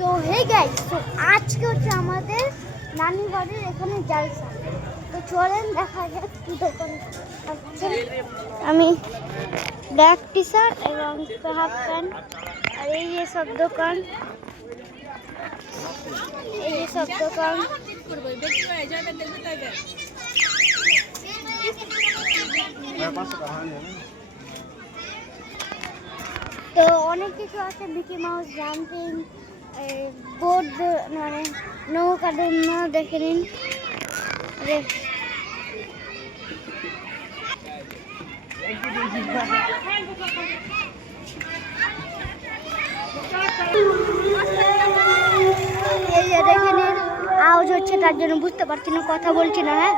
তো hey guys, তো আজকে হচ্ছে আমাদের নানি বাড়ির এখানে জালসা। তো চলেন দেখা যাক কি দোকান আছে। আমি ব্ল্যাক টি শার্ট এবং হাফ প্যান্ট, আর এই যে সব দোকান, এই যে সব দোকান। তো অনেক কিছু আছে, মিকি মাউস, জাম্পিং, বোর্ড, মানে নৌকা ডুবনা দেখে নিন। এই যে দেখে নিন, আওয়াজ হচ্ছে তার জন্য বুঝতে পারছি না, কথা বলছি না। হ্যাঁ,